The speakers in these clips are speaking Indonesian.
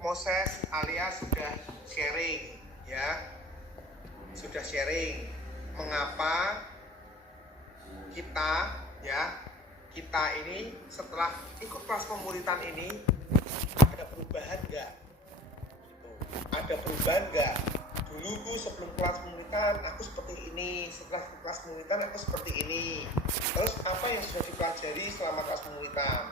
Moses alias sudah sharing ya, sudah sharing mengapa kita ini setelah ikut kelas pemuritan ini ada perubahan nggak? Ada perubahan nggak? Dulu sebelum kelas pemuritan aku seperti ini, setelah kelas pemuritan aku seperti ini. Terus apa yang sudah dipelajari selama kelas pemuritan?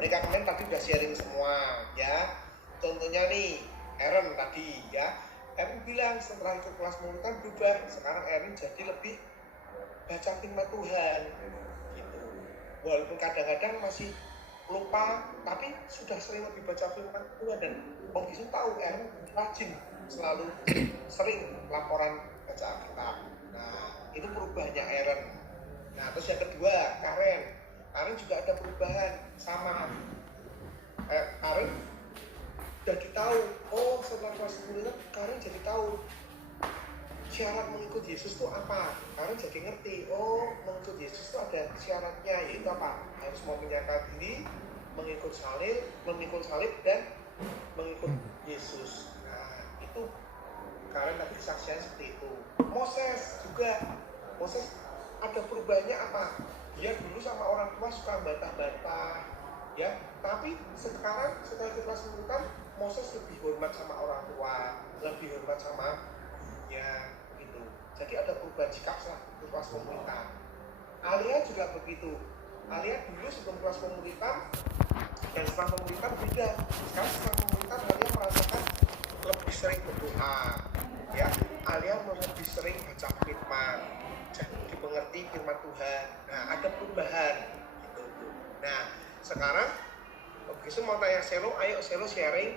Mereka kemarin tadi udah sharing semua ya. Contohnya nih, Aaron tadi ya. Aaron bilang setelah ikut kelas pemuritan berubah. Sekarang Aaron jadi lebih baca firman Tuhan gitu. Walaupun kadang-kadang masih lupa, tapi sudah sering lebih baca firman Tuhan. Dan Om Gisun tahu Aaron rajin, selalu sering laporan baca Alkitab. Nah, itu perubahannya Aaron. Nah, terus yang kedua, Karen juga ada perubahan sama. Karen jadi tahu, oh setelah kelas 10 Karen jadi tahu syarat mengikut Yesus itu apa. Karen jadi ngerti, oh mengikut Yesus itu ada syaratnya, yaitu apa? Harus mau menyatakan diri, mengikut salib dan mengikut Yesus. Nah, itu Karen tadi kesaksiannya seperti itu. Moses ada perubahannya apa? Dia dulu sama orang tua suka bantah-bantah ya, tapi sekarang setelah kelas pemuritan Moses lebih hormat sama orang tua, lebih hormat sama gurunya gitu. Jadi ada perubahan sikap setelah kelas pemuritan. Alia juga begitu. Alia dulu sebelum kelas pemuritan dan setelah pemuritan beda. Sekarang setelah pemuritan Alia merasakan lebih sering berdoa ya. Alia lebih sering baca firman, jadi dimengerti firman Tuhan. Nah, ada perubahan gitu. Nah, sekarang Om Gisun mau tanya Selo, ayo Selo sharing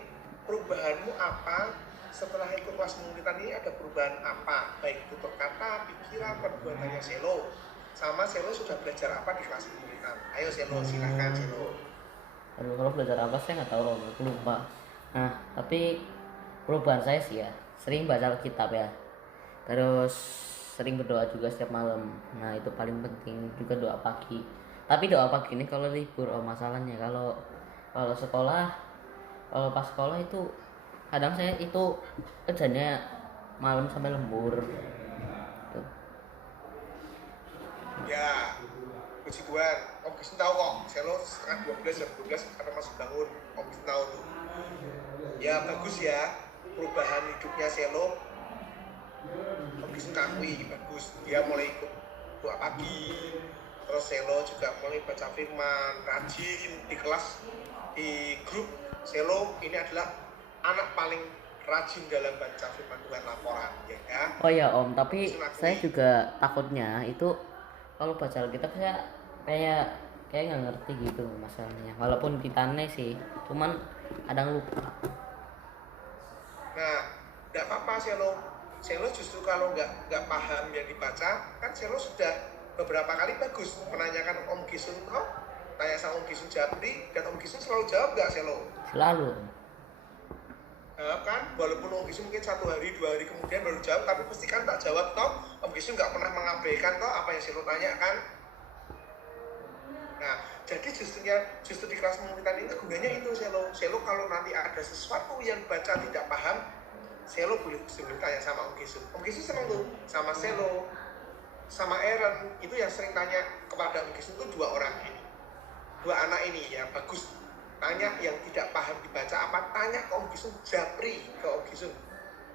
perubahanmu apa setelah ikut kelas pemuritan ini, ada perubahan apa? Baik itu berkata, pikiran, perbuatannya Selo. Sama Selo sudah belajar apa di kelas pemuritan? Ayo Selo, silakan Selo. Aduh, kalau belajar apa saya nggak tahu, aku lupa. Nah, tapi perubahan saya sih ya, sering baca Alkitab ya. Terus sering berdoa juga setiap malam. Nah, itu paling penting, juga doa pagi. Tapi doa pagi ini kalau libur, masalahnya kalau sekolah, kalau pas sekolah itu kadang saya itu kerjanya malam sampai lembur. Tuh. Ya, puji Tuhan. Om Gisun tahu kok, Selo setengah 12 jam 12 karena masih bangun. Om Gisun tahu tuh. Ya bagus ya, perubahan hidupnya Selo. Om Gisun akui bagus. Dia mulai ikut doa pagi. Terus Selo juga mulai baca firman, rajin di kelas, di grup. Selo ini adalah anak paling rajin dalam baca firman Tuhan laporan ya. Oh ya Om, tapi saya juga takutnya itu kalau baca Alkitab saya kayak nggak ngerti gitu masalahnya. Walaupun ditane sih, cuman kadang lupa. Nah, nggak apa-apa Selo justru kalau nggak paham yang dibaca, kan Selo sudah beberapa kali bagus menanyakan Om Gisun kok, tanya sama Om Gisun Japri, dan Om Gisun selalu jawab nggak Selo? Selalu. Kan, walaupun Om Gisun mungkin 1 hari 2 hari kemudian baru jawab, tapi pasti kan tak jawab toh. Om Gisun nggak pernah mengabaikan toh apa yang Selo tanya kan. Nah, jadi justru di kelas pemuritan ini gunanya itu Selo kalau nanti ada sesuatu yang baca tidak paham, Selo boleh tanya sama Om Gisun. Om Gisun senang tuh sama Selo, sama Aaron, itu yang sering tanya kepada Om Gisun tuh 2 orang ini, 2 anak ini ya, bagus. Tanya yang tidak paham dibaca apa, tanya ke Om Gisun, Japri ke Om Gisun,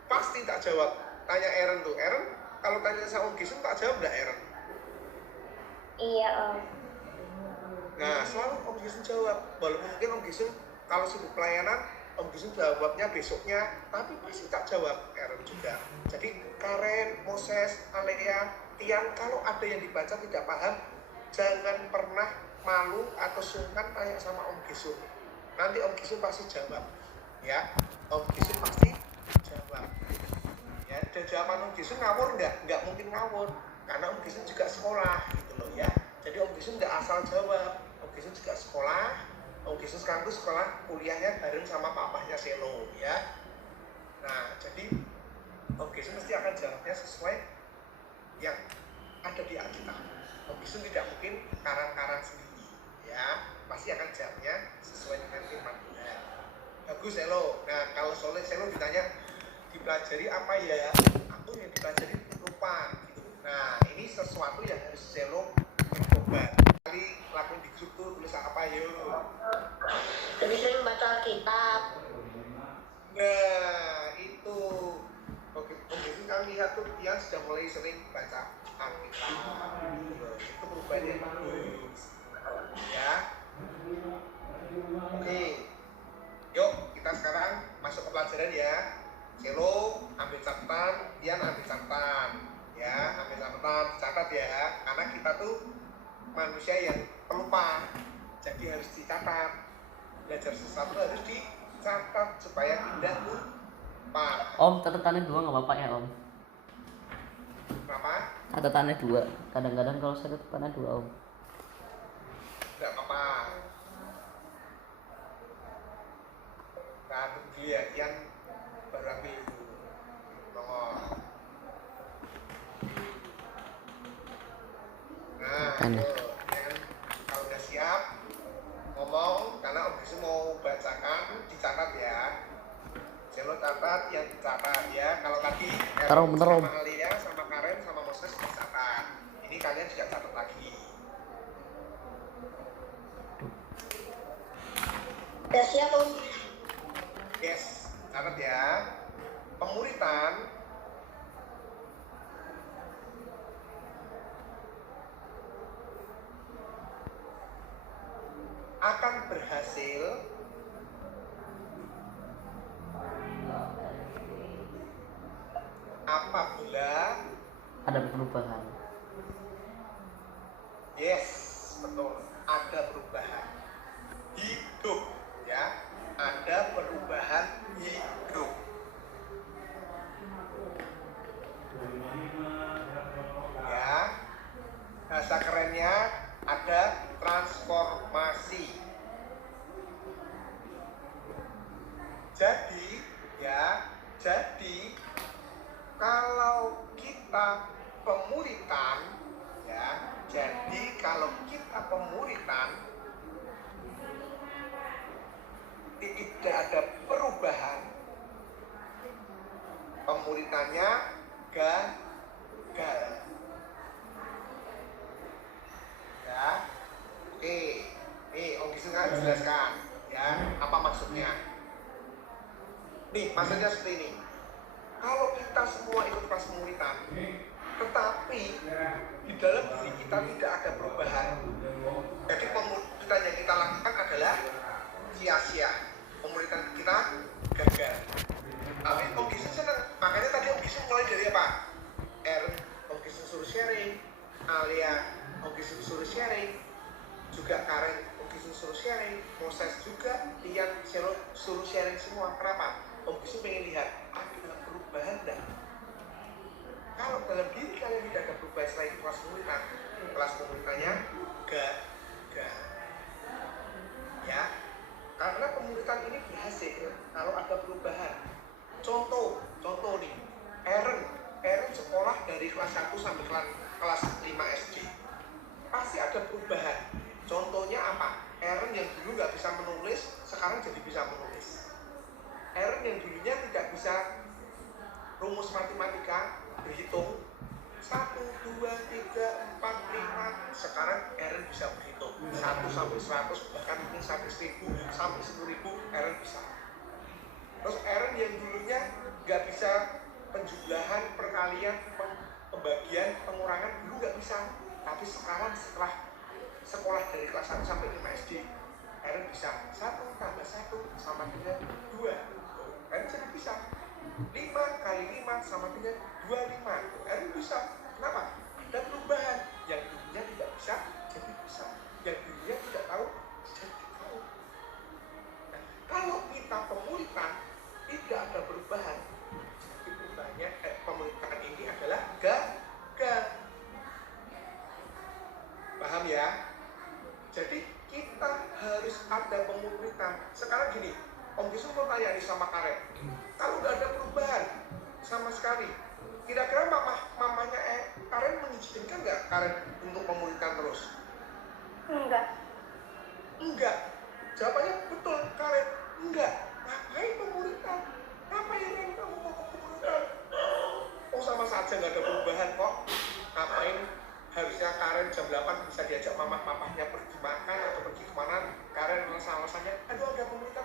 pasti tak jawab. Tanya Aaron tuh, Aaron kalau tanya sama Om Gisun tak jawab nggak Aaron? Iya Om. Nah, selalu Om Gisun jawab, walaupun mungkin Om Gisun kalau sibuk pelayanan, Om Gisun jawabnya besoknya, tapi pasti tak jawab Aaron juga. Jadi Karen, Moses, Alea, Tian, kalau ada yang dibaca tidak paham, jangan pernah malu atau sungkan tanya sama Om Gisun. Nanti Om Gisun pasti jawab, ya. Om Gisun pasti jawab. Ya, dan jawaban Om Gisun ngawur nggak? Nggak mungkin ngawur, karena Om Gisun juga sekolah gitu loh ya. Jadi Om Gisun nggak asal jawab. Om Gisun juga sekolah. Om Gisun sekarang tuh sekolah kuliahnya bareng sama papahnya Selo ya. Nah, jadi Om Gisun mesti akan jawabnya sesuai yang ada di Alkitab. Om Gisun tidak mungkin karang-karang sendiri ya, pasti akan jawabnya sesuai dengan firman Tuhan Bagus Selo. Nah kalau soalnya Selo ditanya dipelajari apa ya? Aku yang dipelajari lupa gitu. Nah ini sesuatu yang harus Selo coba. Kali lakuin di grup tuh tulis apa yuk? Lebih sering baca Alkitab. Nah itu. Oke, itu kan lihat tuh Tian sudah mulai sering baca Alkitab. Itu perubahannya bagus. Ya. Oke. Yuk kita sekarang masuk ke pelajaran ya. Selo ambil catatan, Tian ambil catatan. Ya, ambil catatan, catat ya. Karena kita tuh manusia yang pelupa. Jadi harus dicatat. Belajar sesuatu harus dicatat supaya tidak lupa. Om, catatannya 2 nggak apa-apa ya Om? Kenapa? Catatannya 2. Kadang-kadang kalau saya catatannya 2 Om. Enggak apa-apa. Nah, tunggu ya, Ian baru ambil itu. Tolong. Nah, Tanda. tuh, Ian, kalau udah siap ngomong, karena Om Gisu mau bacakan, dicatat ya. Selo catat, Ian dicatat ya. Kalau tadi Bentar, Om. sama Alia, sama Karen, sama Moses dicatat. Ini kalian juga catat lagi. Udah siap Om? Yes, catat ya. Pemuritan akan berhasil apabila Ada perubahan. yes, betul, ada perubahan hidup ya, ada perubahan hidup ya. Bahasa kerennya ada transformasi. Jadi kalau kita pemuritan ya, jadi kalau kita pemuritan tidak ada perubahan, pemuritannya gagal ya. Oke, nih Om Gisu kan jelaskan ya apa maksudnya. Nih maksudnya seperti ini. Kalau kita semua ikut kelas pemuritan, tetapi di dalam diri kita tidak ada perubahan, jadi pemuritan yang kita lakukan adalah sia-sia, pemuritan kita gagal. Tapi Om Gisu senang, makanya tadi Om Gisu mulai dari apa? Om Gisu suruh sharing, Alia Om Gisu suruh sharing, juga Karen Om Gisu suruh sharing, Moses juga, Tian suruh sharing semua. Kenapa? Om Gisu pengen lihat ada perubahan enggak? Kalau dalam diri kalian tidak ada perubahan selain kelas pemuritannya gagal ya. Karena pemuritan ini berhasil kalau ada perubahan. Contoh nih, Aaron sekolah dari kelas 1 sampai kelas 5 SD. Pasti ada perubahan. Contohnya apa? Aaron yang dulu nggak bisa menulis, sekarang jadi bisa menulis. Aaron yang dulunya tidak bisa rumus matematika, berhitung 1, 2, 3, 4, 5, sekarang Aaron bisa berhitung 1 sampai 100, bahkan mungkin sampai 1000 sampai 10.000 Aaron bisa. Terus Aaron yang dulunya nggak bisa penjumlahan, perkalian, pembagian, pengurangan, dulu nggak bisa, tapi sekarang setelah sekolah dari kelas 1 sampai 5 SD, Aaron bisa 1 tambah 1 sama dengan 2. Aaron jadi bisa 5 kali 5 sama dengan 25. Aaron bisa. Kenapa? Ada perubahan. Yang dulunya tidak bisa jadi bisa, yang dulunya tidak tahu jadi tahu. Nah, kalau kita pemuritan tidak ada perubahan, jadi perubahannya pemuritan ini adalah gagal. Paham ya? Jadi kita harus ada pemuritan. Sekarang gini, Om Gisu mau tanya nih sama Karen, kalau nggak ada perubahan sama sekali, kira-kira mamanya Karen mengizinkan nggak Karen untuk pemuritan terus? Enggak. Enggak. Jawabannya betul, Karen. Enggak. aja nggak ada perubahan kok. Ngapain harusnya Karen jam 8 bisa diajak mamah-mamahnya pergi makan atau pergi kemana? Karen alasannya, aduh ada pemerintah,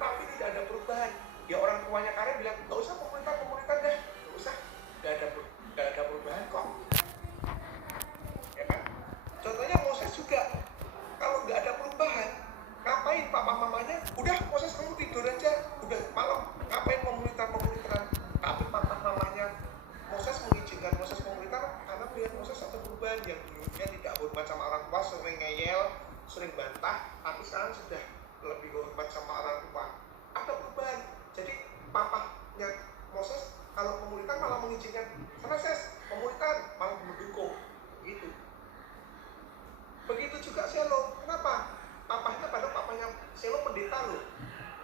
tapi tidak ada perubahan. Ya orang tuanya Karen bilang, nggak usah pemerintah deh, nggak usah, nggak ada perubahan kok. Ya kan? Contohnya Moses juga, kalau nggak ada perubahan, ngapain papa mamanya? Udah Moses kamu tidur aja, udah malam, ngapain pemerintah? Tapi papa mamanya Moses mengizinkan Moses pemerintah karena melihat Moses ada perubahan yang dulunya tidak hormat sama orang tua, sering ngeyel, sering bantah, tapi sekarang sudah lebih hormat sama orang tua. Ada perubahan. Jadi papanya Moses kalau pemerintah malah mengizinkan, sana ses pemerintah malah mendukung, gitu. Begitu juga Selo. Kenapa? Papanya Selo pendeta loh.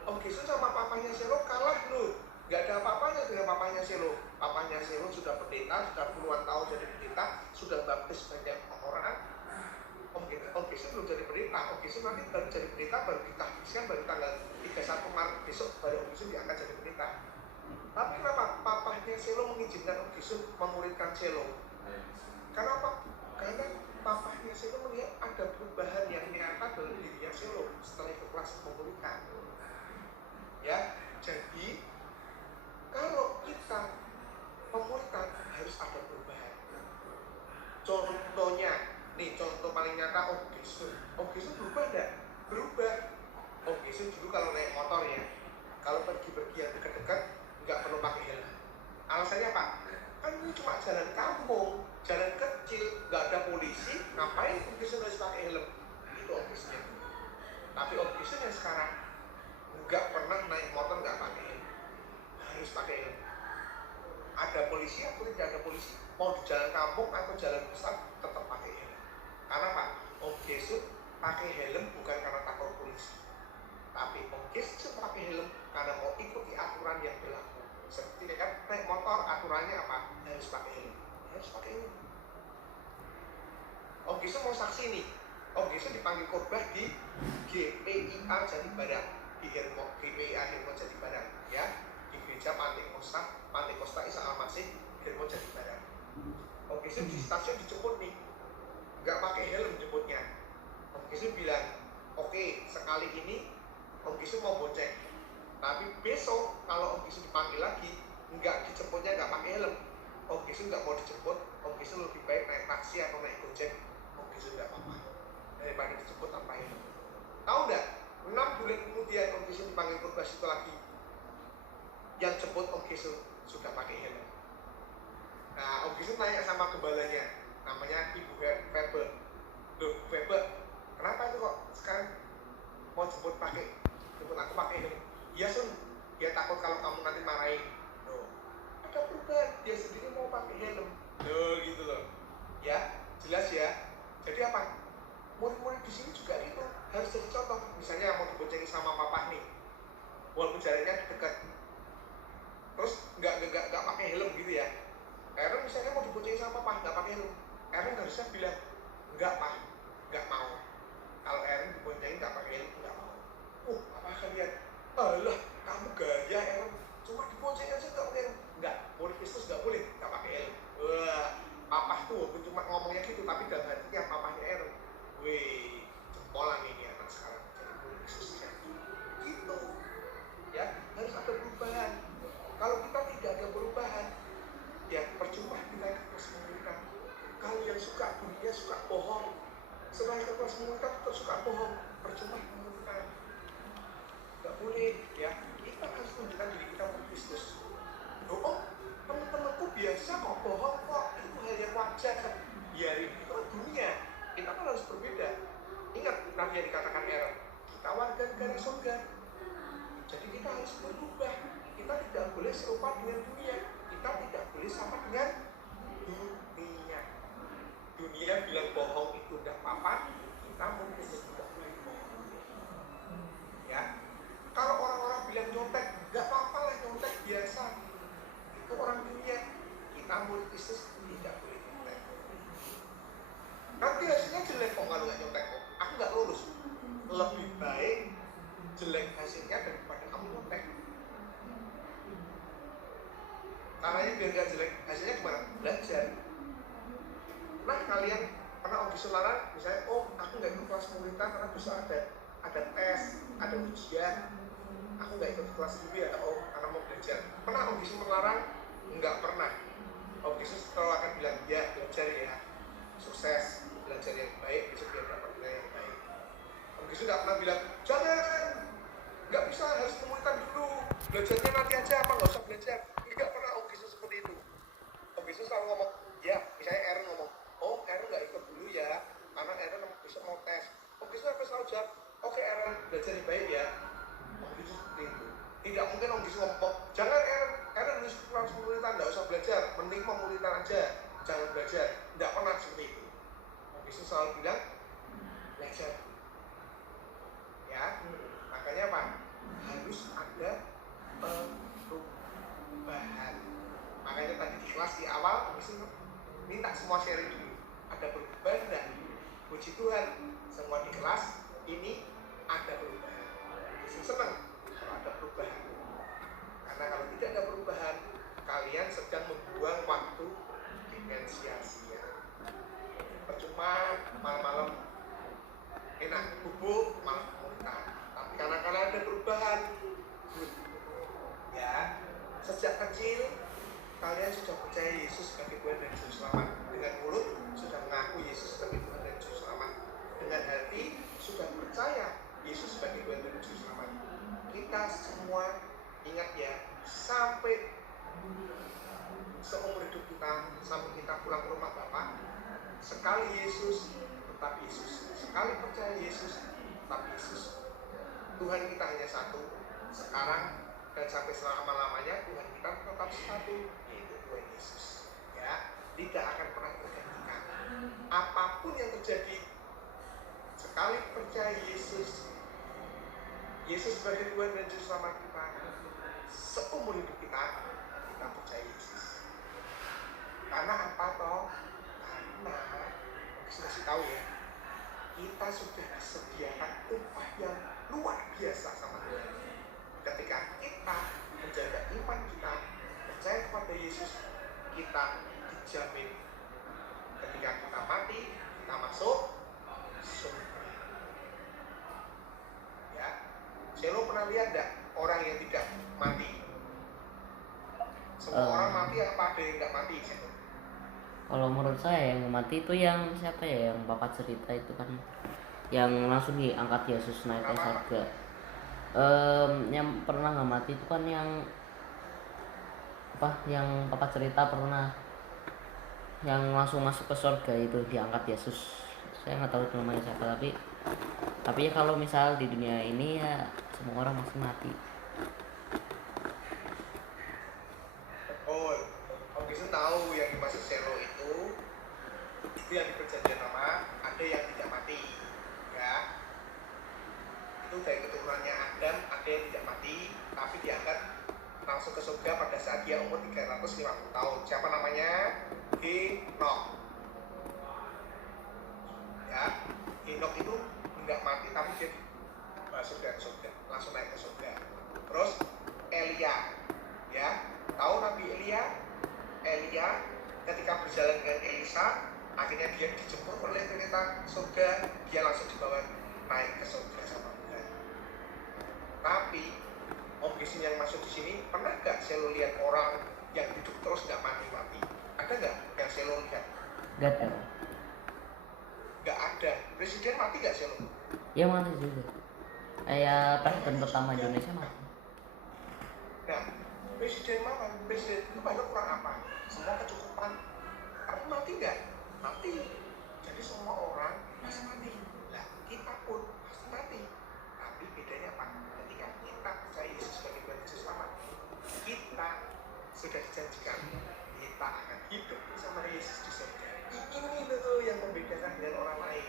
Om Gisun sama papanya Selo kalah loh. Gak ada apa-apanya dengan papanya Selo. Papanya Selo sudah pendeta, sudah puluhan tahun jadi pendeta, sudah baptis banyak orang. Om Gisun belum jadi pendeta. Om Gisun nanti baru jadi pendeta, baru ditahbiskan baru tanggal 31 Maret besok baru Om Gisun diangkat jadi pendeta. Tapi kenapa papanya Selo mengizinkan Om Gisun memuridkan Selo? Karena apa? Karena papanya Selo melihat ada perubahan yang nyata dalam dirinya Selo setelah ikut kelas pemulihan. Ya, jadi kalau kita pemulihan harus ada perubahan. Contohnya, nih contoh paling nyata Om Gisun. Om Gisun berubah enggak? Berubah. Om Gisun dulu kalau naik motor ya, kalau pergi-pergi yang dekat-dekat nggak perlu pakai helm. Alasannya apa? Kan ini cuma jalan kampung, jalan kecil, nggak ada polisi, ngapain Om Gisun harus pakai helm? Itu Om Gisun. Tapi Om Gisun yang sekarang nggak pernah naik motor nggak pakai helm, harus pakai helm. Ada polisi atau tidak ada polisi, mau di jalan kampung atau jalan besar tetap pakai helm. Karena apa? Om Gisun pakai helm bukan karena takut polisi, tapi Om Gisun pakai helm karena mau ikuti aturan yang berlaku. Seperti kan naik motor aturannya apa? Harus pakai helm. Harus pakai helm. Om Gisun mau saksi nih. Om Gisun dipanggil khotbah di GPIA Jatibarang, di GPIA Hermo Jatibarang, ya, di gereja Pantekosta Isa Al-Masih Hermo Jatibarang. Om Gisun di stasiun dijemput nih, nggak pakai helm jemputnya. Om Gisun bilang, oke, sekali ini Om Gisun mau bonceng, tapi besok kalau Om Gisun dipanggil lagi, nggak dijemputnya nggak pakai helm, Om Gisun nggak mau dijemput. Om Gisun lebih baik naik taksi atau naik gojek. Om Gisun nggak apa-apa daripada dijemput tanpa helm. Tahu nggak? 6 bulan kemudian Om Gisun dipanggil khotbah itu lagi, yang jemput Om Gisun sudah pakai helm. Nah, Om Gisun tanya sama gembalanya, namanya Ibu Febe. Loh, Febe, kenapa itu kok sekarang mau jemput aku pakai helm? Iya Sun, dia takut kalau kamu nanti marahin. Loh, ada perubahan, dia sendiri mau pakai helm. Loh, gitu loh. Ya, jelas ya. Jadi apa? Murid-murid di sini juga itu harus jadi contoh. Misalnya mau diboncengi sama papa nih, walaupun jaraknya dekat, terus nggak pakai helm gitu ya. Aaron misalnya mau diboncengi sama papa nggak pakai helm, Aaron harusnya bilang nggak pak, nggak mau. Kalau Aaron diboncengi nggak pakai helm nggak mau. Apa kalian? Alah, kamu gaya Aaron, cuma diboncengi aja nggak pakai helm. Nggak, murid Kristus nggak boleh nggak pakai helm. Wah, papa tuh walaupun cuma ngomongnya gitu, tapi dalam hatinya papanya Aaron. Wih, jempolan ini anak sekarang jadi murid Kristus ya. Gitu, ya harus ada perubahan. Kalau kita tidak ada perubahan, ya percuma kita ikut kelas pemerintah. Kalau yang suka dunia suka bohong, setelah ikut kelas pemerintah tetap suka bohong, percuma pemerintah. Gak boleh, ya. Kita harus tunjukkan diri kita untuk Kristus. Oh, teman-temanku biasa kok bohong kok, itu hal yang wajar. Ya, itu dunia. Kita kan harus berbeda. Ingat nanti yang dikatakan Aaron, kita warga negara surga. Jadi kita harus berubah. Kita tidak boleh serupa dengan dunia. Kita tidak boleh sama dengan dunia. Dunia bilang bohong itu tidak apa-apa, kita mungkin tidak boleh bohong. Ya, kalau orang-orang bilang nyontek, nggak apa-apa lah nyontek biasa. Itu orang dunia. Kita murid Kristus tidak boleh nyontek. Nanti hasilnya jelek kok kalau nggak nyontek kok. Aku nggak lulus. Lebih baik jelek hasilnya daripada kamu nyontek. Caranya biar nggak jelek, hasilnya gimana? Belajar. Nah kalian pernah Om Bisu larang, misalnya, oh aku nggak ikut kelas komunitas karena besok ada tes, ada ujian, aku nggak ikut kelas dulu ya Om karena mau belajar. Pernah Om Bisu melarang? Nggak pernah. Om Bisu selalu akan bilang, ya belajar ya, sukses, belajar yang baik, besok biar dapat nilai yang baik. Om Bisu nggak pernah bilang, jangan, nggak bisa, harus komunitas dulu, belajarnya nanti aja, apa nggak usah belajar. Nggak pernah Om Bisu seperti itu. Om Bisu selalu ngomong, ya misalnya Aaron ngomong, oh Aaron nggak ikut dulu ya, karena Aaron besok mau tes. Om Bisu sampai selalu jawab, oke Aaron, belajar yang baik ya. Om Bisu seperti itu. Tidak mungkin Om Bisu ngomong, jangan Aaron harus langsung komunitas, nggak usah belajar, mending mau komunitas aja, jangan belajar. Nggak pernah seperti itu. Om Bisu selalu bilang, belajar. Ya, makanya apa? Harus ada perubahan. Makanya tadi di kelas di awal Om Bisu minta semua sharing dulu. Ada perubahan enggak? Puji Tuhan, semua di kelas ini ada perubahan. Bisu senang kalau ada perubahan. Karena kalau tidak ada perubahan, kalian sedang membuang waktu dengan sia-sia. Percuma malam-malam enak bubuk malah komunitas. Tapi karena ada perubahan, good. Ya, sejak kecil kalian sudah percaya Yesus sebagai Tuhan dan Juru Selamat. Dengan mulut sudah mengaku Yesus sebagai Tuhan dan Juru Selamat. Dengan hati sudah percaya Yesus sebagai Tuhan dan Juru Selamat. Kita semua ingat ya, sampai seumur hidup kita, sampai kita pulang ke rumah Bapa, sekali Yesus tetap Yesus, sekali percaya Yesus tetap Yesus. Tuhan kita hanya satu, sekarang dan sampai selama-lamanya Tuhan kita tetap satu, yaitu Tuhan Yesus. Ya, tidak akan pernah tergantikan. Apapun yang terjadi, sekali percaya Yesus, Yesus sebagai Tuhan dan Juru Selamat kita, seumur hidup kita percaya Yesus. Karena apa toh? Karena saya kasih tahu ya, kita sudah disediakan upah yang luar biasa sama Tuhan. Ketika kita menjaga iman kita, percaya kepada Yesus, kita dijamin ketika kita mati, kita masuk surga. Ya, Selo pernah lihat enggak orang yang tidak mati? Semua orang mati apa ada yang nggak mati? Selo? Kalau menurut saya yang mati itu yang siapa ya, yang bapak cerita itu kan yang langsung diangkat Yesus naik ke surga. Yang pernah nggak mati itu kan yang apa, yang bapak cerita pernah yang langsung masuk ke surga itu diangkat Yesus. Saya nggak tahu namanya siapa, tapi ya kalau misal di dunia ini ya semua orang masih mati. Oh, Om Bisu tahu yang dimaksud Selo itu yang di perjanjian lama, ada yang tidak mati, ya. Itu dari keturunannya Adam, ada yang tidak mati, tapi diangkat langsung ke surga pada saat dia umur 350 tahun. Siapa namanya? Henokh. Ya, Henokh itu nggak mati, tapi dia masuk ke surga, langsung naik ke surga. Terus Elia, ya, tahu Nabi Elia? Elia ketika berjalan dengan Elisa, akhirnya dia dijemput oleh kereta surga, dia langsung dibawa naik ke surga sama Tuhan. Tapi Om Bisu yang masuk di sini, pernah nggak Selo lihat orang yang hidup terus nggak mati-mati? Ada nggak yang Selo lihat? Gak ada. Nggak ada. Presiden mati nggak Selo? Ya mati juga. Kayak presiden pertama Indonesia mati. Nah, presiden mana? Presiden itu banyak kurang apa? Semua kecukupan. Tapi mati nggak? Mati. Jadi semua orang pasti mati. Nah, kita pun pasti mati. Tapi bedanya apa? Ketika kita percaya Yesus sebagai Tuhan Yesus Selamat, kita sudah dijanjikan kita akan hidup bersama Yesus di surga. Ini itu yang membedakan dengan orang lain.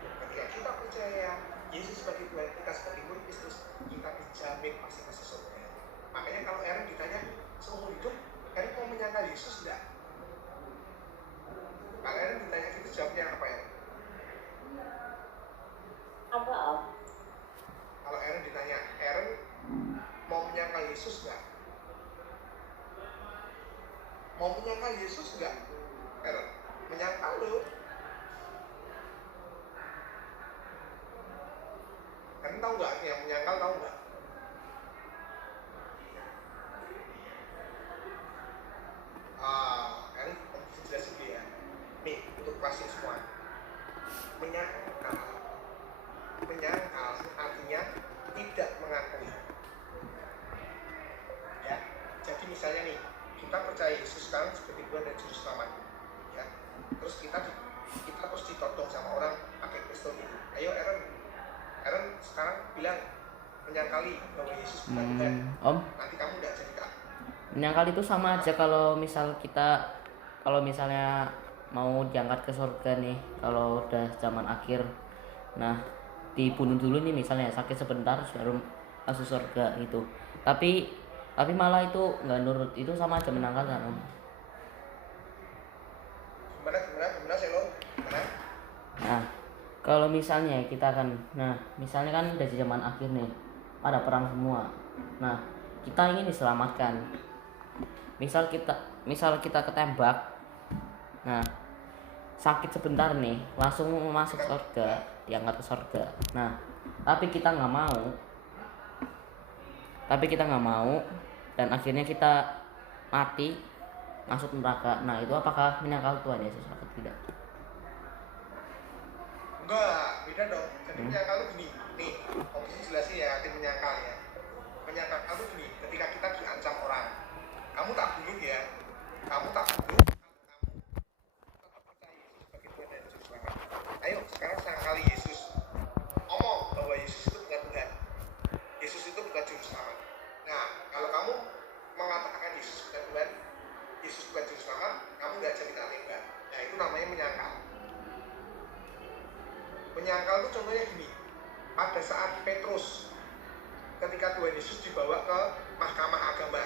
Ketika kita percaya Yesus sebagai Tuhan, kita sebagai murid Kristus, kita dijamin pasti masuk surga. Makanya kalau Aaron ditanya seumur hidup, Aaron mau menyangka Yesus enggak? Kalau Aaron ditanya gitu, jawabnya apa ya? Apa? Kalau Aaron ditanya, Aaron mau menyangka Yesus enggak? menyangkal Yesus nggak? Aaron, menyangkal lo. Kan tahu nggak artinya menyangkal, tahu nggak? Kan om bisa jelasin dulu ya. Nih untuk kelasnya semua. Menyangkal artinya tidak mengakui. Ya, jadi misalnya nih kita percaya Yesus sekarang sebagai Tuhan dan Juru Selamat. Ya, terus kita terus ditodong sama orang pakai pistol gitu. Ayo Aaron sekarang bilang menyangkali bahwa Yesus bukan Tuhan. Om, Nanti kamu udah jadi kak. menyangkal itu sama aja kalau misalnya mau diangkat ke surga nih, kalau udah zaman akhir. Nah, dibunuh dulu nih misalnya, sakit sebentar baru masuk surga gitu. Tapi malah itu nggak nurut, itu sama aja menangkal kan Om. Gimana Selo? Gimana? Nah, kalau misalnya misalnya kan udah di zaman akhir nih, ada perang semua. Nah, kita ingin diselamatkan. Misal kita ketembak, nah sakit sebentar nih, langsung masuk surga, diangkat ke surga. Nah, tapi kita nggak mau, dan akhirnya kita mati masuk neraka. Nah, itu apakah menyangkal Tuhan Yesus atau tidak? Enggak, beda dong. Jadi menyangkal itu gini. Nih, om bisa jelasin ya arti menyangkal ya. Menyangkal itu gini, ketika kita diancam orang, kamu tak bunuh ya, kamu tak bunuh, kamu tetap percaya Yesus sebagai Tuhan dan Juru Selamat. Ayo sekarang sangkali Yesus, omong bahwa Yesus itu bukan Tuhan, Yesus itu bukan Juru Selamat. Nah, kalau kamu mengatakan Yesus bukan Tuhan, Yesus bukan Juru Selamat, kamu nggak jadi tak tembak. Nah, itu namanya menyangkal. Menyangkal itu contohnya gini, pada saat Petrus ketika Tuhan Yesus dibawa ke mahkamah agama,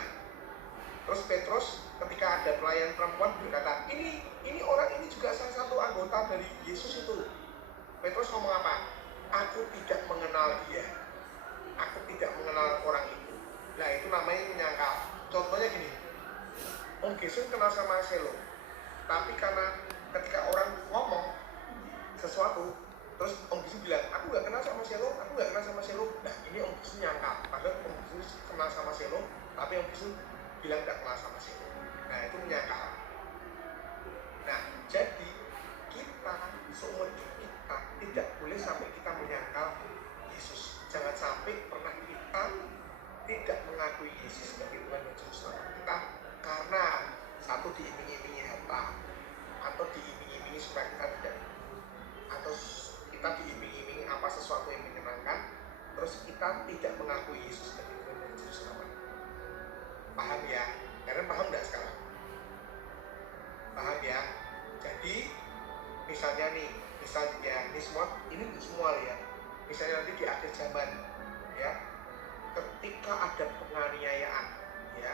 terus Petrus ketika ada pelayan perempuan berkata, ini orang ini juga salah satu anggota dari Yesus itu. Petrus ngomong apa? Aku tidak mengenal dia, aku tidak mengenal orang itu. Nah, itu namanya menyangkal. Contohnya gini, Om Gesung kenal sama Selo, tapi karena ketika orang ngomong sesuatu, terus Om Gesung bilang, aku nggak kenal sama Selo. Nah, ini Om Gesung nyangkal. Padahal Om Gesung kenal sama Selo, tapi Om Gesung bilang nggak kenal sama Selo. Nah, itu menyangkal. Nah, jadi kita seumur hidup kita tidak boleh sampai kita menyangkal Yesus. Jangan sampai pernah kita tidak mengakui Yesus sebagai Tuhan dan Juru Selamat kita karena satu diiming-imingi harta, atau diiming-imingi supaya kita tidak, atau kita diiming-imingi apa sesuatu yang menyenangkan, terus kita tidak mengakui Yesus sebagai Tuhan dan Juru Selamat. Paham ya? Karena paham nggak sekarang? Paham ya? Jadi misalnya ini semua ini untuk semua ya. Misalnya nanti di akhir zaman ya, ketika ada penganiayaan ya,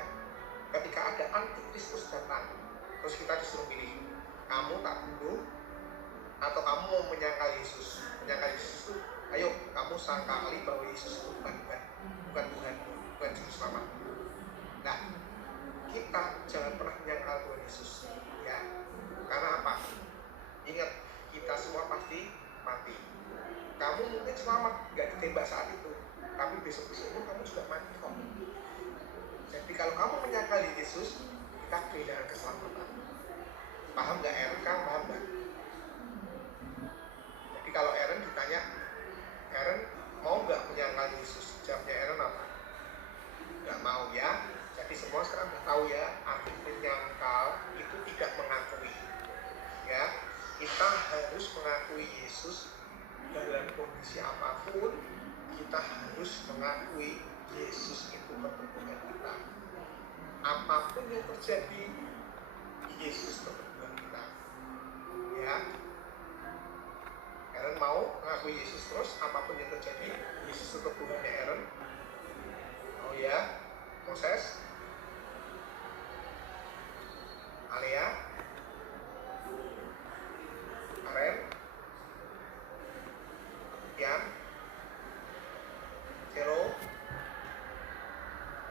ketika ada antikristus datang, terus kita disuruh pilih, kamu tak bunuh atau kamu mau menyangkal Yesus. Menyangkal Yesus itu, ayo kamu sangkali bahwa Yesus itu bukan Tuhan, bukan Juru Selamat. Nah, kita jangan pernah menyangkal Tuhan Yesus ya. Karena apa? Ingat, kita semua pasti mati. Kamu mungkin selamat, nggak ditembak saat itu, tapi besok-besok pun kamu juga mati kok. Jadi kalau kamu menyangkal Yesus, kita kehilangan keselamatan. Paham nggak Aaron? Kan paham nggak? Jadi kalau Aaron ditanya, Aaron mau nggak menyangkal Yesus? Jawabnya Aaron apa? Nggak mau ya. Jadi semua sekarang udah tahu ya, arti menyangkal itu tidak mengakui. Ya, kita harus mengakui Yesus dalam kondisi apapun. Kita harus mengakui Yesus itu ketuhanan kita. Apapun yang terjadi, Yesus ketuhanan kita. Ya, Aaron mau mengakui Yesus terus, apapun yang terjadi, Yesus tetap Tuhannya Aaron. Oh ya, Moses, Alea, Aren, Tian, Zero.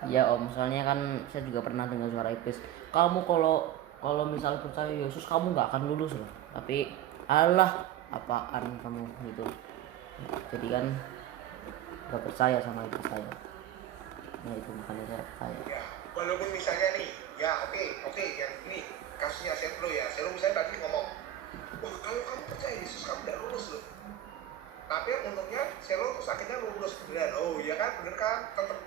Ya Om, soalnya kan saya juga pernah dengar suara iblis. Kamu kalau kalau misal percaya Yesus kamu nggak akan lulus loh, tapi Allah apaan kamu gitu, jadi kan nggak percaya sama itu saya. Nah itu makanya saya percaya. Ya, walaupun misalnya nih, ya oke, yang ini kasusnya Selo ya. Selo misalnya tadi ngomong, wah kalau kamu percaya Yesus kamu tidak lulus loh. Tapi yang untungnya Selo terus akhirnya lulus beneran. Oh iya kan, bener kan? Tetap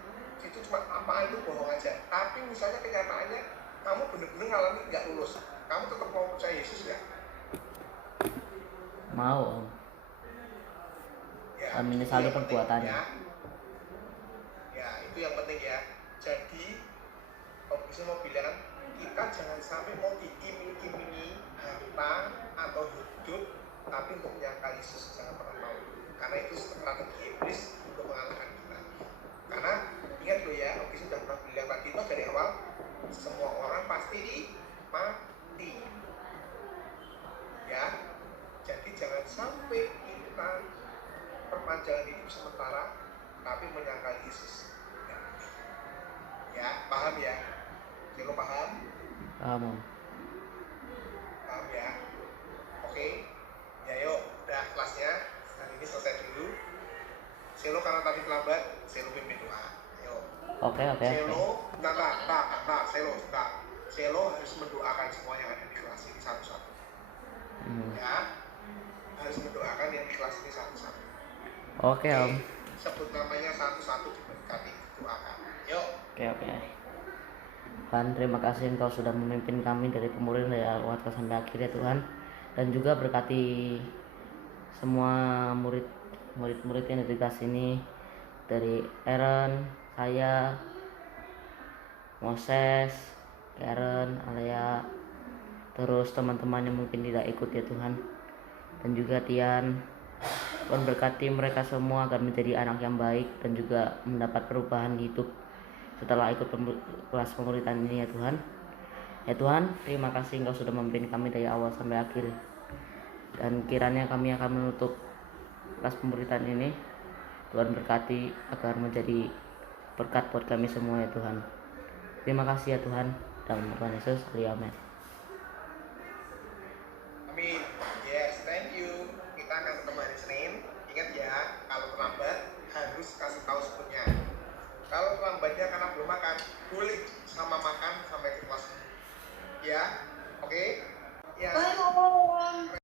itu cuma apaan itu bohong aja. Tapi misalnya kenyataannya kamu bener-bener ngalami nggak lulus, kamu tetap mau percaya Yesus nggak? Mau Om, Ya, dan itu menyesali yang penting, perbuatannya. ya. Ya, itu yang penting ya. Jadi, Om bisa mau bilang, kita jangan sampai mau diiming-imingi harta atau hidup, tapi untuk menyangkal Yesus jangan pernah mau. Karena itu strategi iblis untuk mengalahkan kita. Karena ingat loh ya, Om sudah pernah bilang tadi itu dari awal, semua orang pasti mati. Ya, jadi jangan sampai kita perpanjangan hidup sementara tapi menyangkal Yesus. Ya, paham ya? Selo paham? Paham Om. Paham ya? Oke. Ya yuk, udah kelasnya hari ini selesai dulu. Selo karena tadi terlambat, Selo pimpin doa. Ayo. Oke. Selo, Selo, Selo harus mendoakan semua yang ada di kelas ini satu-satu. Ya, harus mendoakan yang di kelas ini satu-satu. Oke Om. Sebut namanya satu-satu diberkati, doakan. Yuk. Oke. Tuhan, terima kasih Engkau sudah memimpin kami dari kemudian dari awal sampai akhir ya Tuhan, dan juga berkati semua murid-murid yang di kelas ini, dari Aaron, saya, Moses, Karen, Alea, terus teman-teman yang mungkin tidak ikut ya Tuhan, dan juga Tian. Tuhan berkati mereka semua agar menjadi anak yang baik dan juga mendapat perubahan hidup setelah ikut kelas pemuritan ini ya Tuhan. Ya Tuhan, terima kasih Engkau sudah memimpin kami dari awal sampai akhir. Dan kiranya kami akan menutup kelas pemuritan ini. Tuhan berkati agar menjadi berkat buat kami semua ya Tuhan. Terima kasih ya Tuhan. Dalam nama Tuhan Yesus, amin. Amin. Yes, thank you. Kita akan ketemu hari Senin. Ingat ya, kalau terlambat harus kasih tahu sebutnya. Kalau terlambatnya karena belum makan, boleh sama makan sampai ke kelas. Ya, oke? Ya. Bye.